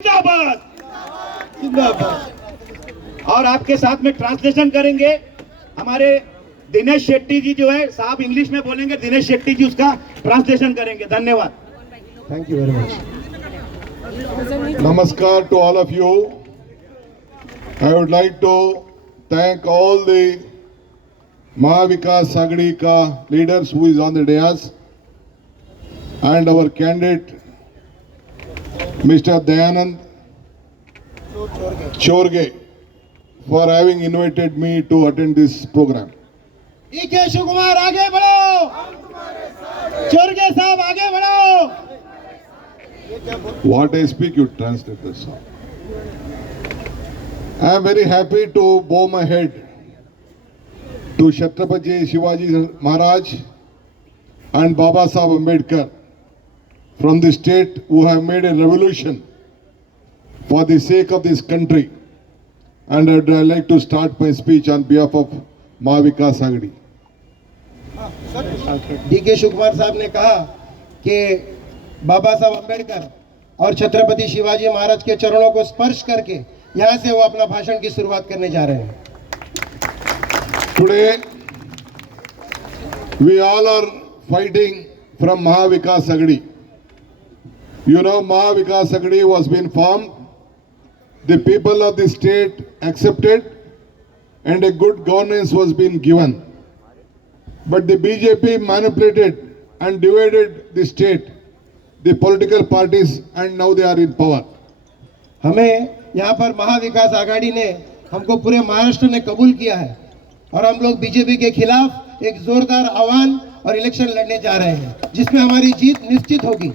जिंदाबाद जिंदाबाद। और आपके साथ में ट्रांसलेशन करेंगे हमारे दिनेश शेट्टी जी जो है, साहब इंग्लिश में बोलेंगे, दिनेश शेट्टी जी उसका ट्रांसलेशन करेंगे। धन्यवाद। Thank you very much. Namaskar to all of you. I would like to thank all the Mahavikas Sagadi ka leaders who is on the dais and our candidate Mr. Dayanand Chorge for having invited me to attend this program. DK Shivakumar आगे बढ़ो, चोरगे साहब आगे बढ़ो। What I speak, you translate this. I am very happy to bow my head to Chhatrapati Shivaji Maharaj and Baba Saheb Ambedkar from the state who have made a revolution for the sake of this country. And I would like to start my speech on behalf of Mahavikas Sagadi. DK Shivakumar साहब ने कहा कि बाबा साहब अम्बेडकर और छत्रपति शिवाजी महाराज के चरणों को स्पर्श करके यहाँ से वो अपना भाषण की शुरुआत करने जा रहे हैं। Today, we all are fighting from Mahavikas Sagadi. You know, Mahavikas Sagadi was being formed. The people of the state accepted and a good governance was being given. But the BJP manipulated and divided the state, the political parties, and now they are in power. हमें यहाँ पर महाविकास आघाड़ी ने हमको पूरे महाराष्ट्र में कबूल किया है और हम लोग बीजेपी के खिलाफ एक जोरदार आह्वान और इलेक्शन लड़ने जा रहे हैं जिसमें हमारी जीत निश्चित होगी।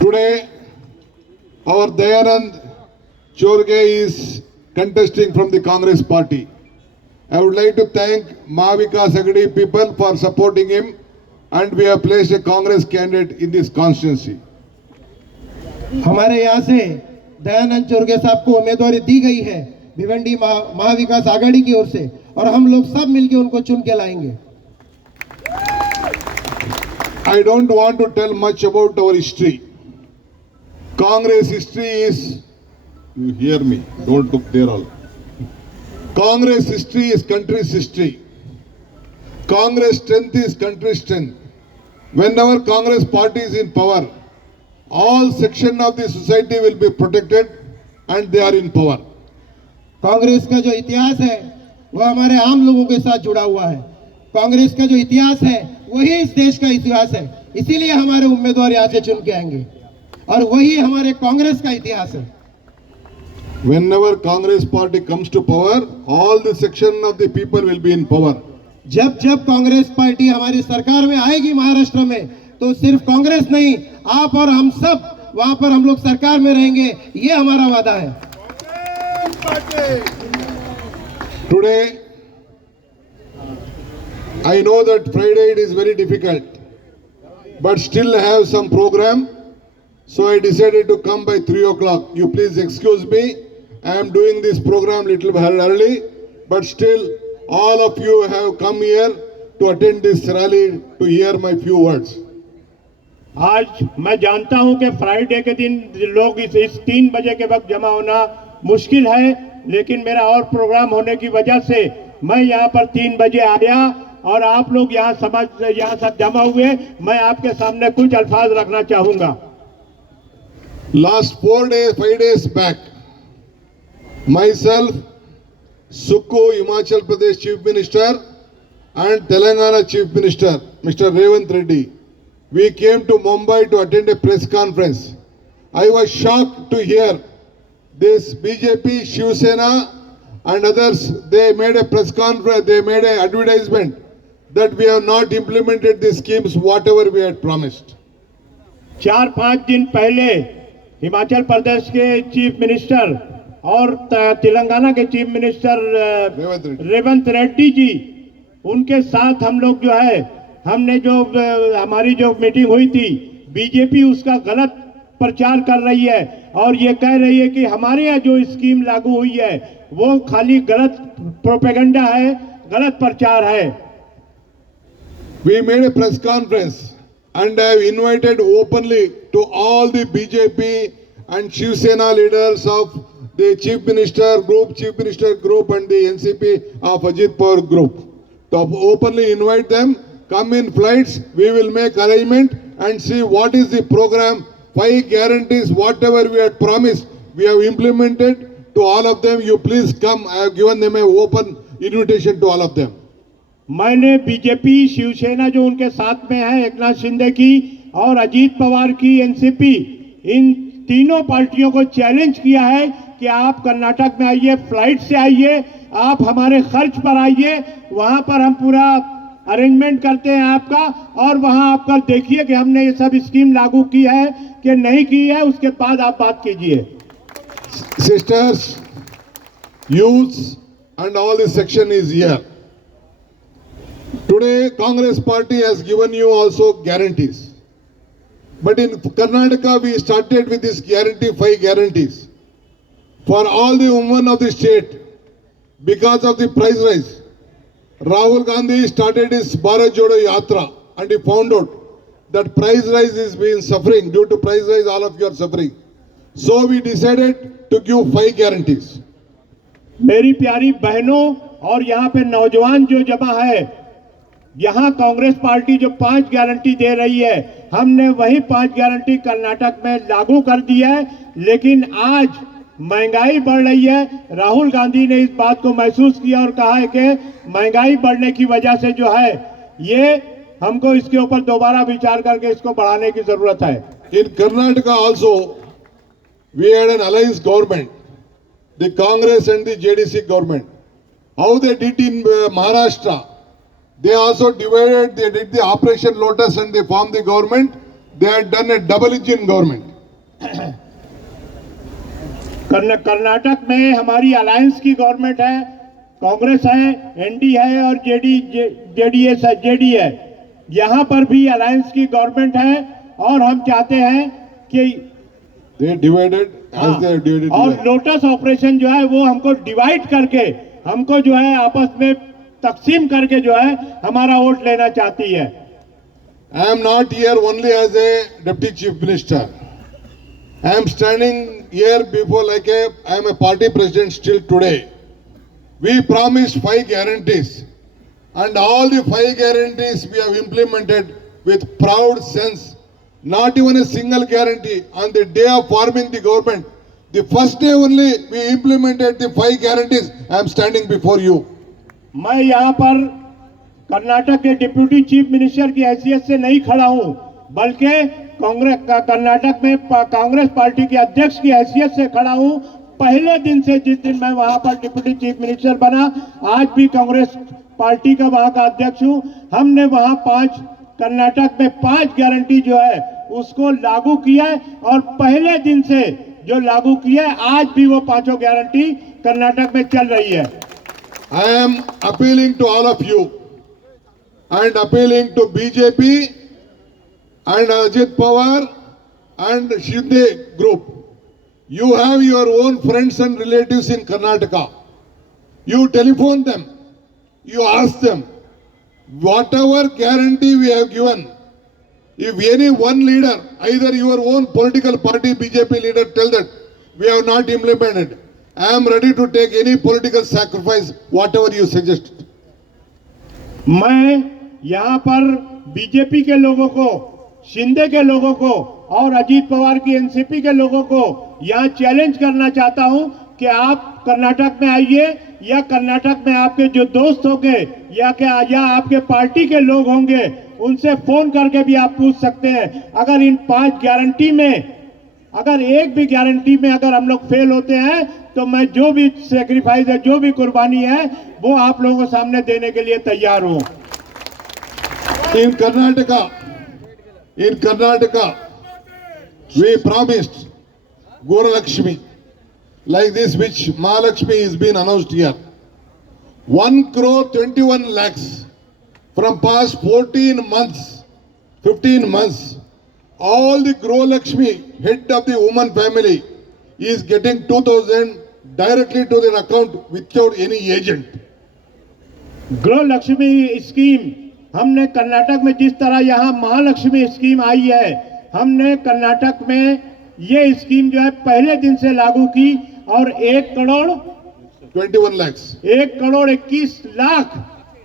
Today, our Dayanand Chorge is contesting from the Congress party. I would like to thank Mahavikas Sagadi people for supporting him, and we have placed a Congress candidate in this constituency. हमारे यहाँ से दयानंद चोरगे साहब को उम्मीदवारी दी गई है भिवंडी महाविकास आघाड़ी की ओर से और हम लोग सब मिलकर उनको चुन के लाएंगे। I don't want to tell much about our history. Congress history is, you hear me, don't look there all. Congress history is country's history. Congress strength is country's strength. Whenever Congress party is in power, all section of the society will be protected and they are in power. Congress का जो इतिहास है वह हमारे आम लोगों के साथ जुड़ा हुआ है। कांग्रेस का जो इतिहास है वही इस देश का इतिहास है, इसीलिए हमारे उम्मीदवार यहाँ से चुन के आएंगे और वही हमारे कांग्रेस का इतिहास है। Whenever Congress party comes to power, all the section of the people will be in power. जब जब कांग्रेस पार्टी हमारी सरकार में आएगी महाराष्ट्र में, तो सिर्फ कांग्रेस नहीं, आप और हम सब वहां पर हम लोग सरकार में रहेंगे, ये हमारा वादा है। Today, I know that Friday it is very difficult, but still I have some program, so I decided to come by 3 o'clock. You please excuse me, I am doing this program little early, but still all of you have come here to attend this rally to hear my few words. आज मैं जानता हूं कि फ्राइडे के दिन लोग इस 3 बजे के वक्त जमा होना मुश्किल है, लेकिन मेरा और प्रोग्राम होने की वजह से मैं यहाँ पर 3 बजे आया और आप लोग यहाँ सब जमा हुए। मैं आपके सामने कुछ अल्फाज रखना चाहूंगा। Last 5 days back, myself, Sukku, Himachal Pradesh Chief Minister, and Telangana Chief Minister, Mr. Revant Reddy, we came to Mumbai to attend a press conference. I was shocked to hear this BJP, Shiv Sena and others, they made a press conference, they made an advertisement that we have not implemented the schemes whatever we had promised. 4-5 दिन पहले हिमाचल प्रदेश के chief minister और तेलंगाना के chief minister Revanth रेड्डी जी, उनके साथ हम लोग जो है हमने जो हमारी जो मीटिंग हुई थी, बीजेपी उसका गलत प्रचार कर रही है और ये कह रही है कि हमारे यहाँ जो स्कीम लागू हुई है वो खाली गलत प्रोपेगेंडा है, गलत प्रचार है। We made a press conference and I have invited openly to all the BJP and Shiv Sena leaders of the Chief Minister Group and the NCP of Ajit Pawar Group. To openly invite them, come in flights, we will make arrangement and see what is the program, 5 guarantees, whatever we had promised, we have implemented to all of them. You please come, I have given them an open invitation to all of them. मैंने बीजेपी शिवसेना जो उनके साथ में है एकनाथ शिंदे की और अजीत पवार की एनसीपी, इन तीनों पार्टियों को चैलेंज किया है कि आप कर्नाटक में आइए, फ्लाइट से आइए, आप हमारे खर्च पर आइए, वहां पर हम पूरा अरेंजमेंट करते हैं आपका, और वहां आपका देखिए कि हमने ये सब स्कीम लागू की है कि नहीं की है, उसके बाद आप बात कीजिए. Sisters, youths and all this section is here. Today Congress party has given you also guarantees. But in Karnataka we started with this guarantee, 5 guarantees. For all the women of the state, because of the price rise, Rahul Gandhi started his Bharat Jodo Yatra and he found out that price rise is being suffering. Due to price rise, all of you are suffering. So we decided to give 5 guarantees. मेरी प्यारी बहनों और यहाँ पे नौजवान जो जमा है, यहाँ कांग्रेस पार्टी जो 5 गारंटी दे रही है, हमने वही 5 गारंटी कर्नाटक में लागू कर दी है. लेकिन आज महंगाई बढ़ रही है. राहुल गांधी ने इस बात को महसूस किया और कहा है कि महंगाई बढ़ने की वजह से जो है ये हमको इसके ऊपर दोबारा विचार करके इसको बढ़ाने की जरूरत है. In Karnataka also, we had an alliance government, the Congress and the JDC government. How they did in Maharashtra, they also divided, they did the Operation Lotus and they formed the government. They had done a double engine government. Karnataka में हमारी अलायंस की गवर्नमेंट है, कांग्रेस है, एनडी है और जेडी है. यहाँ पर भी अलायंस की गवर्नमेंट है और हम चाहते हैं कि They divided as they divided. और लोटस ऑपरेशन जो है वो हमको डिवाइड करके, हमको जो है आपस में तकसीम करके जो है हमारा वोट लेना चाहती है. I am not here only as a deputy chief minister. I am standing here before I am a party president still today. We promised 5 guarantees and all the 5 guarantees we have implemented with proud sense. Not even a single guarantee. On the day of forming the government, the first day only we implemented the 5 guarantees. I am standing before you. मैं यहाँ पर कर्नाटक के deputy chief minister की हैसियत से नहीं खड़ा हूँ, बल्कि कर्नाटक में कांग्रेस पार्टी के अध्यक्ष की हैसियत से खड़ा हूँ. पहले दिन से, जिस दिन मैं वहां पर डिप्यूटी चीफ मिनिस्टर बना, आज भी कांग्रेस पार्टी का वहां का अध्यक्ष हूँ. हमने वहां कर्नाटक में 5 गारंटी जो है उसको लागू किया है और पहले दिन से जो लागू किया है, आज भी वो 5 गारंटी कर्नाटक में चल रही है. I am appealing to all of you and appealing to BJP and Ajit Pawar and Shinde group. You have your own friends and relatives in Karnataka. You telephone them. You ask them, whatever guarantee we have given, if any one leader, either your own political party, BJP leader, tell that we have not implemented, I am ready to take any political sacrifice, whatever you suggest. मैं यहाँ पर बीजेपी के लोगों को, शिंदे के लोगों को और अजीत पवार की एनसीपी के लोगों को यहाँ चैलेंज करना चाहता हूँ कि आप कर्नाटक में आइए, या कर्नाटक में आपके जो दोस्त होंगे या आपके पार्टी के लोग होंगे, उनसे फोन करके भी आप पूछ सकते हैं. अगर इन 5 गारंटी में अगर एक भी गारंटी में अगर हम लोग फेल होते हैं तो मैं जो भी सेक्रीफाइस है, जो भी कुर्बानी है, वो आप लोगों के सामने देने के लिए तैयार हूं. In Karnataka, we promised Gora Lakshmi, like this which Mahalakshmi is being announced here. 1 crore 21 lakhs from past 14 months, 15 months. All the Gro Lakshmi, head of the woman family, is getting 2,000 directly to their account without any agent. गृह लक्ष्मी स्कीम हमने कर्नाटक में, जिस तरह यहाँ महालक्ष्मी स्कीम आई है, हमने कर्नाटक में ये स्कीम जो है पहले दिन से लागू की और 21 lakhs. 1,21,00,000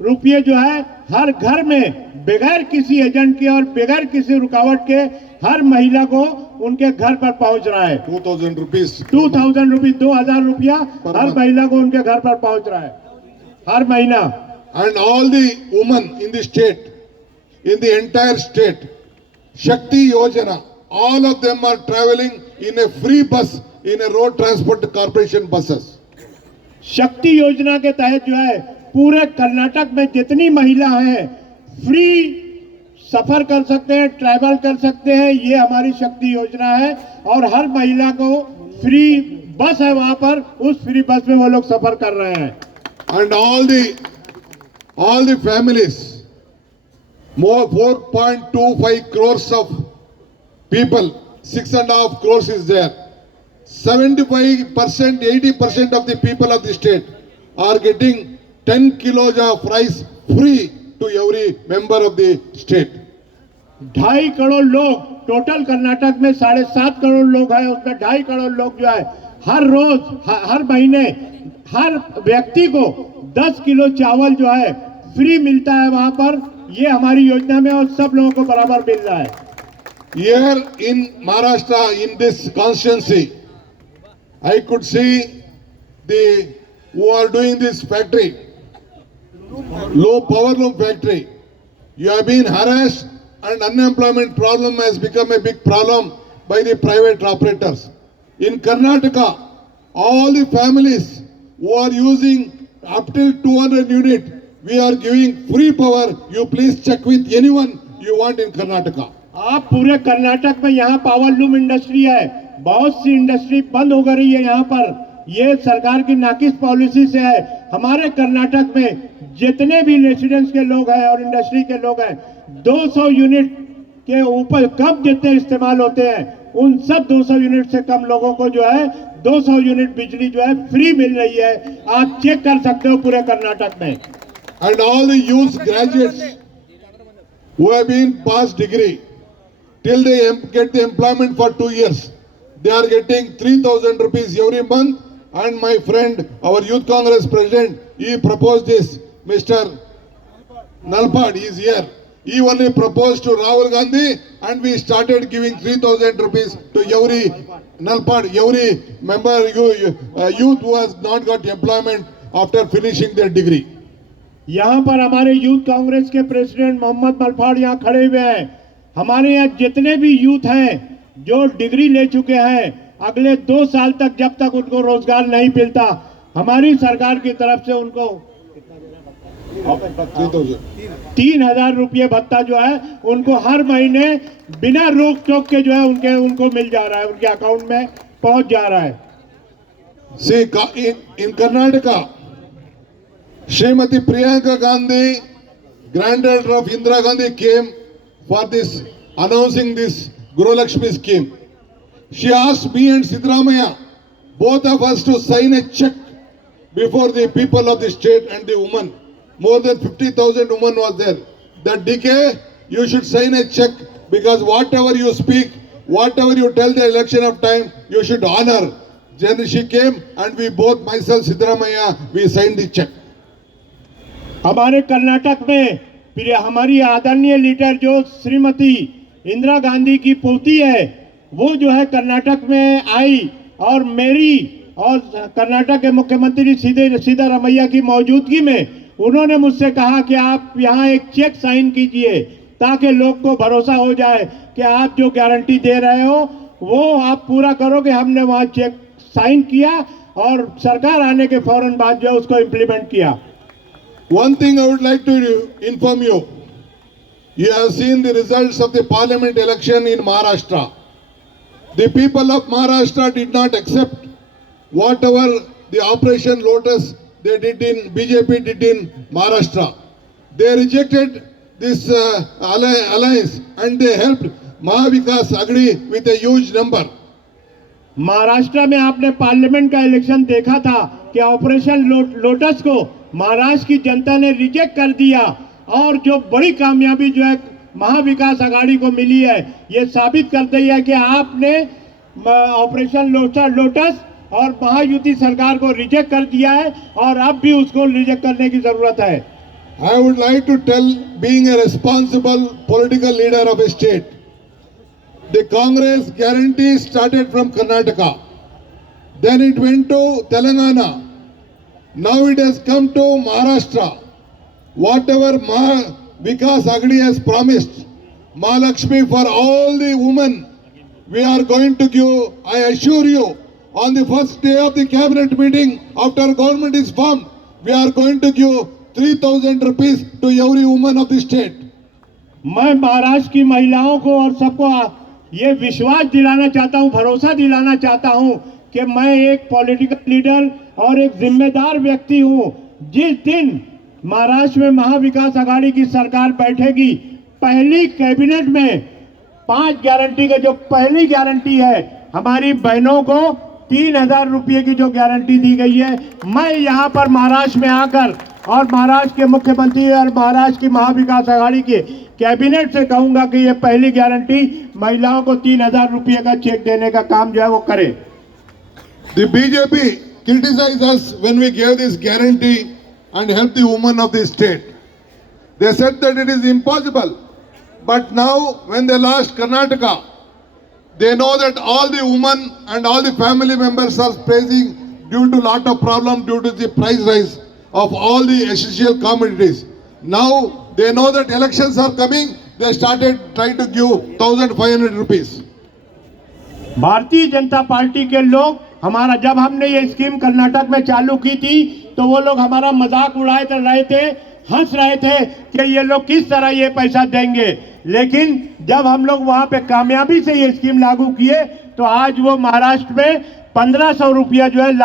रुपये जो है हर घर में बगैर किसी एजेंट के और बगैर किसी रुकावट के हर महिला को उनके घर पर पहुंच रहा है। 2,000 rupees. 2,000 रुपये, 2,000 रुपया हर महिला को उनके घर पर पहुंच रहा है हर महीना। And all the women in the state, in the entire state, Shakti Yojana, all of them are traveling in a free bus, in a road transport corporation buses. शक्ति योजना के तहत जो है पूरे कर्नाटक में जितनी महिला हैं फ्री सफर कर सकते हैं, ट्रैवल कर सकते हैं। ये हमारी शक्ति योजना है और हर महिला को फ्री बस है वहां पर, उस फ्री बस में वो लोग सफर कर रहे हैं। And all the families, more 4.25 crores of people, 6.5 crores is there. 75%, 80% of the people of the state are getting 10 kilos of rice free to every member of the state. 2.5 करोड़ लोग टोटल कर्नाटक में 7.5 करोड़ लोग हैं, उसमें 2.5 करोड़ लोग जो है हर रोज हर महीने हर व्यक्ति को 10 किलो चावल जो है फ्री मिलता है वहां पर। ये हमारी योजना में और सब लोगों को बराबर मिल रहा है। Here in Maharashtra, in this constituency, I could see the who are doing this factory, low power loom factory. You have been harassed and unemployment problem has become a big problem by the private operators. In Karnataka, all the families who are using up till 200 unit, we are giving free power. You please check with anyone you want in Karnataka. आप पूरे कर्नाटक में यहाँ power loom industry है, बहुत सी इंडस्ट्री बंद हो गई है यहाँ पर। ये सरकार की नाकिस पॉलिसी से है। हमारे कर्नाटक में जितने भी रेसिडेंस के लोग हैं और इंडस्ट्री के लोग हैं 200 यूनिट के ऊपर कम जितने इस्तेमाल होते हैं उन सब 200 यूनिट से कम लोगों को जो है 200 यूनिट बिजली जो है फ्री मिल रही है। आप चेक कर सकते हो पूरे कर्नाटक में। And all the youth graduates who have been past degree till they get the employment for 2 years, they are getting 3,000 rupees every month. And my friend, our Youth Congress president, he proposed this. Mr. Nalpad is here. He only proposed to Rahul Gandhi, and we started giving 3,000 rupees to every Nalpad, every member youth who has not got employment after finishing their degree. यहाँ पर हमारे यूथ कांग्रेस के प्रेसिडेंट मोहम्मद मलफाड़ यहाँ खड़े हुए हैं। हमारे यहाँ जितने भी यूथ हैं जो डिग्री ले चुके हैं, अगले 2 साल तक जब तक उनको रोजगार नहीं मिलता, हमारी सरकार की तरफ से उनको 3,000 रुपये भत्ता जो है उनको हर महीने बिना रोक टोक के जो है उनको मिल जा रहा है, उनके अकाउंट में पहुंच जा रहा है। See, in Karnataka, Srimati Priyanka Gandhi, granddaughter of Indira Gandhi, came for this, announcing this Guru Lakshmi scheme. She asked me and Siddaramaiah, both of us, to sign a check before the people of the state and the women. More than 50,000 women was there. That DK, you should sign a check, because whatever you speak, whatever you tell the election of time, you should honor. Then she came and we both, myself, Siddaramaiah, we signed the check. हमारे कर्नाटक में फिर हमारी आदरणीय लीडर जो श्रीमती इंदिरा गांधी की पोती है, वो जो है कर्नाटक में आई और मेरी और कर्नाटक के मुख्यमंत्री सिद्धारमैया की मौजूदगी में उन्होंने मुझसे कहा कि आप यहाँ एक चेक साइन कीजिए ताकि लोग को भरोसा हो जाए कि आप जो गारंटी दे रहे हो वो आप पूरा करोगे। हमने वहाँ चेक साइन किया और सरकार आने के फौरन बाद जो है उसको इम्प्लीमेंट किया। One thing I would like to inform you. You have seen the results of the parliament election in Maharashtra. The people of Maharashtra did not accept whatever the Operation Lotus they did in BJP did in Maharashtra. They rejected this alliance and they helped Mahavikas Aghadi with a huge number. Maharashtra में आपने पार्लियामेंट का इलेक्शन देखा था कि operation lotus को महाराष्ट्र की जनता ने रिजेक्ट कर दिया और जो बड़ी कामयाबी जो है महाविकास आघाड़ी को मिली है, ये साबित कर दी है कि आपने ऑपरेशन लोटस और महायुति सरकार को रिजेक्ट कर दिया है और अब भी उसको रिजेक्ट करने की जरूरत है। I would like to tell, being a responsible political leader of a state, the Congress guarantee started from Karnataka, then it went to Telangana, now it has come to Maharashtra. Whatever Vikas Agadi has promised, Mahalakshmi for all the women, we are going to give, I assure you, on the first day of the cabinet meeting after government is formed, we are going to give 3,000 rupees to every woman of the state. मैं महाराष्ट्र की महिलाओं को और सबको ये विश्वास दिलाना चाहता हूँ, भरोसा दिलाना चाहता हूँ कि मैं एक पॉलिटिकल लीडर और एक जिम्मेदार व्यक्ति हूँ। जिस दिन महाराष्ट्र में महाविकास आघाड़ी की सरकार बैठेगी, पहली कैबिनेट में 5 गारंटी का जो पहली गारंटी है, हमारी बहनों को 3,000 रुपये की जो गारंटी दी गई है, मैं यहाँ पर महाराष्ट्र में आकर और महाराष्ट्र के मुख्यमंत्री और महाराष्ट्र की महाविकास आघाड़ी के कैबिनेट से कहूंगा कि ये पहली गारंटी महिलाओं को 3,000 रुपये का चेक देने का काम जो है वो करे। The BJP criticized us when we gave this guarantee and helped the women of the state. They said that it is impossible. But now when they lost Karnataka, they know that all the women and all the family members are facing due to lot of problem due to the price rise of all the essential commodities. Now they know that elections are coming, they started trying to give 1,500 rupees. भारतीय जनता पार्टी के लोग हमारा, जब हमने ये स्कीम कर्नाटक में चालू की थी तो वो लोग हमारा मजाक उड़ाए रहे थे, हंस रहे थे कि ये लोग किस तरह ये पैसा देंगे। लेकिन जब हम लोग वहां पे कामयाबी से ये स्कीम लागू किए तो आज वो महाराष्ट्र में 1,500 रुपया जो है